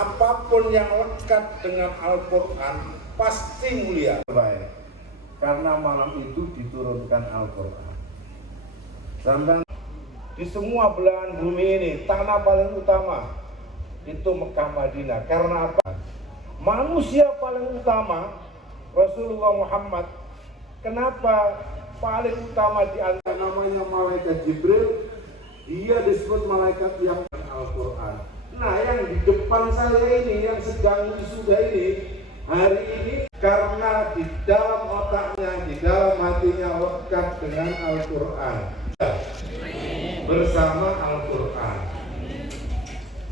apapun yang lekat dengan Al-Quran pasti mulia. Baik. Karena malam itu diturunkan Al-Quran. Sampai di semua belahan bumi ini, tanah paling utama itu Mekah Madinah. Karena apa? Manusia paling utama Rasulullah Muhammad. Kenapa paling utama di antara namanya malaikat Jibril? Dia disebut malaikat yang Al-Quran. Nah, yang di depan saya ini, yang sedang wisuda ini, hari ini karena di dalam otaknya, di dalam hatinya lekat dengan Al-Quran, bersama Al-Quran.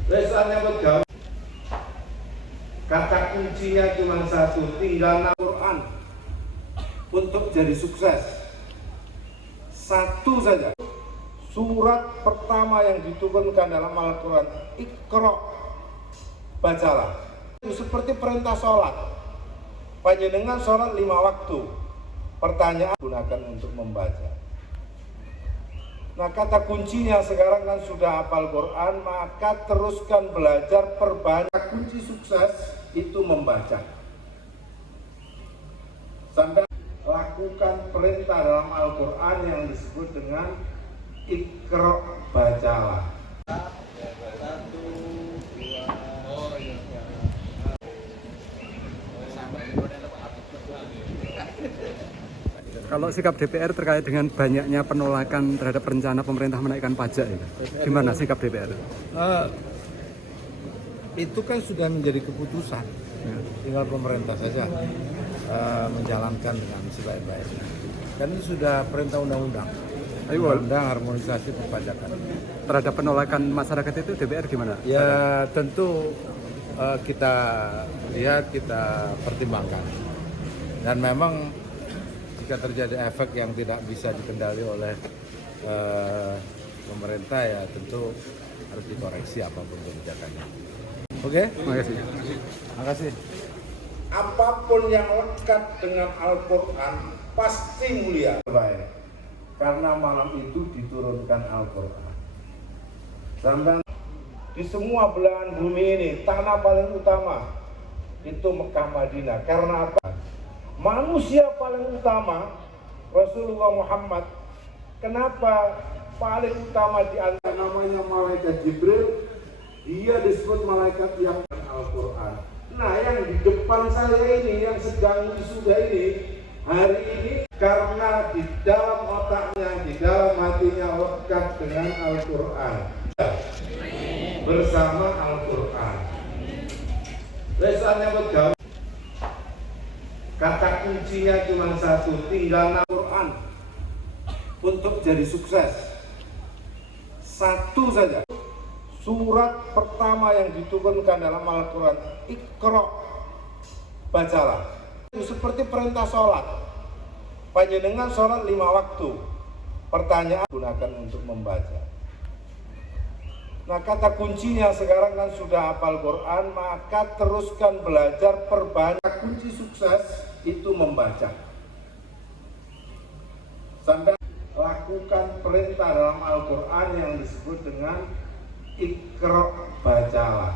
Lesannya bergaul. Kata kuncinya cuma satu, tinggal Al-Quran untuk jadi sukses. Satu saja. Surat pertama yang diturunkan dalam Al-Quran, Iqra, bacalah. Itu seperti perintah sholat. Panjenengan sholat 5 waktu. Pertanyaan gunakan untuk membaca. Nah, kata kuncinya sekarang kan sudah hafal Quran, maka teruskan belajar, perbanyak. Kunci sukses itu membaca. Sampai lakukan perintah dalam Al-Quran yang disebut dengan Iqra, bacalah. Kalau sikap DPR terkait dengan banyaknya penolakan terhadap rencana pemerintah menaikkan pajak, gimana sikap DPR? Itu kan sudah menjadi keputusan, tinggal pemerintah saja menjalankan dengan sebaik-baiknya. Dan itu sudah perintah undang-undang, undang harmonisasi perpajakan. Terhadap penolakan masyarakat itu DPR gimana? Ya tentu kita lihat, kita pertimbangkan. Dan memang jika terjadi efek yang tidak bisa dikendali oleh pemerintah, ya tentu harus dikoreksi apapun kebijakannya. Oke? Terima kasih. Terima kasih. Apapun yang lekat dengan Al-Quran pasti mulia. Baik. Karena malam itu diturunkan Al-Quran. Sampai di semua belahan bumi ini, tanah paling utama itu Mekah Madinah. Karena apa? Manusia paling utama Rasulullah Muhammad. Kenapa paling utama di antara namanya malaikat Jibril? Dia disebut malaikat yang Al-Quran. Nah, yang di depan saya ini, yang sedang wisuda ini, hari ini karena di dalam otaknya, di dalam hatinya lekat dengan Al-Quran, bersama Al-Quran. Lesannya bergaul. Kata kuncinya cuma satu, tinggal Al-Quran untuk jadi sukses. Satu saja. Surat pertama yang diturunkan dalam Al-Quran, Iqra, bacalah. Itu seperti perintah sholat. Panjenengan sholat 5 waktu. Pertanyaan gunakan untuk membaca. Nah, kata kuncinya sekarang kan sudah hafal Quran, maka teruskan belajar, perbanyak. Kunci sukses itu membaca. Sampai lakukan perintah dalam Al-Quran yang disebut dengan Iqra, bacalah.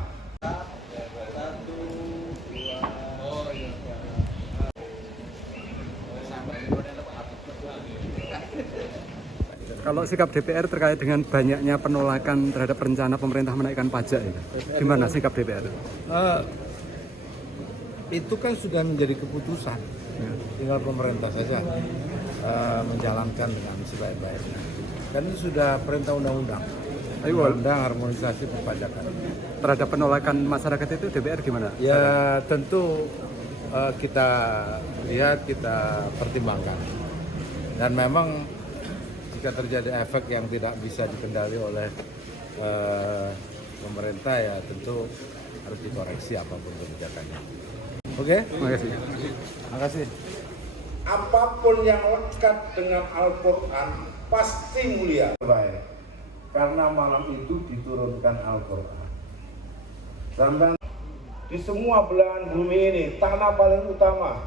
Kalau sikap DPR terkait dengan banyaknya penolakan terhadap rencana pemerintah menaikkan pajak, gimana sikap DPR? Itu kan sudah menjadi keputusan, tinggal pemerintah saja menjalankan dengan sebaik-baiknya. Dan itu sudah perintah undang-undang, undang harmonisasi perpajakan. Terhadap penolakan masyarakat itu DPR gimana? Ya tentu kita lihat, kita pertimbangkan. Dan memang jika terjadi efek yang tidak bisa dikendali oleh pemerintah, ya tentu harus dikoreksi apapun kebijakannya. Oke? Terima kasih. Terima kasih. Apapun yang lekat dengan Al-Quran pasti mulia. Baik. Karena malam itu diturunkan Al-Quran. Sampai di semua belahan bumi ini, tanah paling utama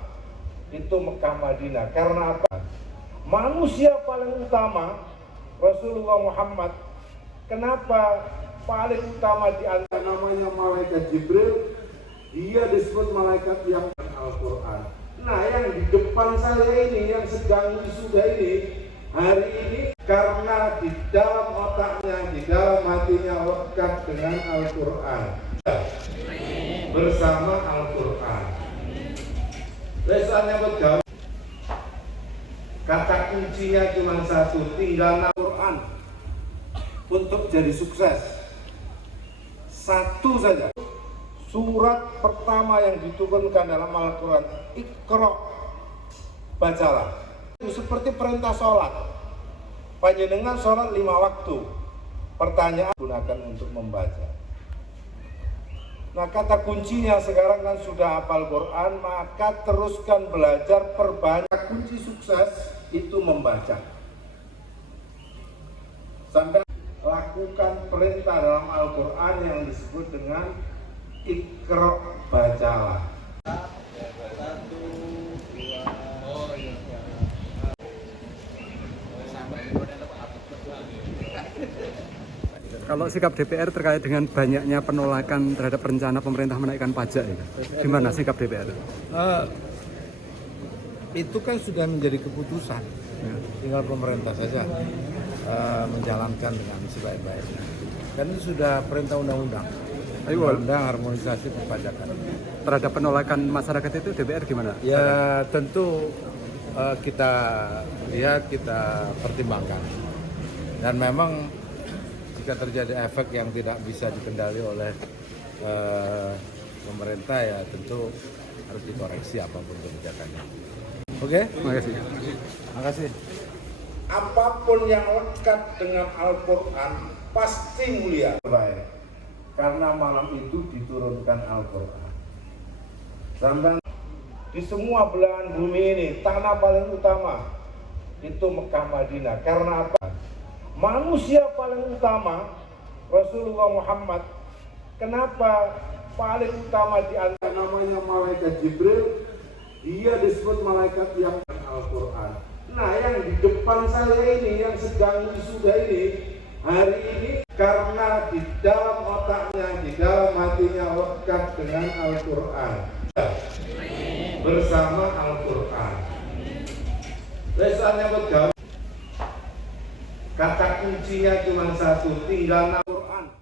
itu Mekah Madinah. Karena apa? Manusia paling utama Rasulullah Muhammad. Kenapa paling utama di antara namanya malaikat Jibril, dia disebut malaikat yang Al-Quran. Nah, yang di depan saya ini, yang sedang wisuda ini, hari ini karena di dalam otaknya, di dalam hatinya lekat dengan Al-Quran, bersama Al-Quran. Lesannya bergaul. Kata kuncinya cuma satu, tinggal Al-Quran untuk jadi sukses. Satu saja. Surat pertama yang diturunkan dalam Al-Quran, Iqra, bacalah. Itu seperti perintah sholat. Panjenengan sholat 5 waktu. Pertanyaan gunakan untuk membaca. Nah, kata kuncinya sekarang kan sudah hafal Quran, maka teruskan belajar, perbanyak. Kunci sukses itu membaca. Sampai lakukan perintah dalam Al-Quran yang disebut dengan Iqra, bacalah. Kalau sikap DPR terkait dengan banyaknya penolakan terhadap rencana pemerintah menaikkan pajak, ya, gimana sikap DPR? Itu kan sudah menjadi keputusan, tinggal pemerintah saja menjalankan dengan sebaik-baiknya. Dan itu sudah perintah undang-undang, undang harmonisasi perpajakan. Terhadap penolakan masyarakat itu DPR gimana? Ya tentu kita lihat, kita pertimbangkan. Dan memang jika terjadi efek yang tidak bisa dikendali oleh pemerintah, ya tentu harus dikoreksi apapun kebijakannya. Oke? Terima kasih. Terima kasih. Apapun yang lekat dengan Al-Quran pasti mulia. Baik. Karena malam itu diturunkan Al-Quran. Sampai di semua belahan bumi ini, tanah paling utama itu Mekah Madinah. Karena apa? Manusia paling utama Rasulullah Muhammad. Kenapa paling utama di antara namanya malaikat Jibril? Dia disebut malaikat yang Al-Quran. Nah, yang di depan saya ini, yang sedang wisuda ini, hari ini karena di dalam otaknya, di dalam hatinya lekat dengan Al-Quran, bersama Al-Quran. Lesannya bergaul. Kata kuncinya cuma satu, tinggal Al-Quran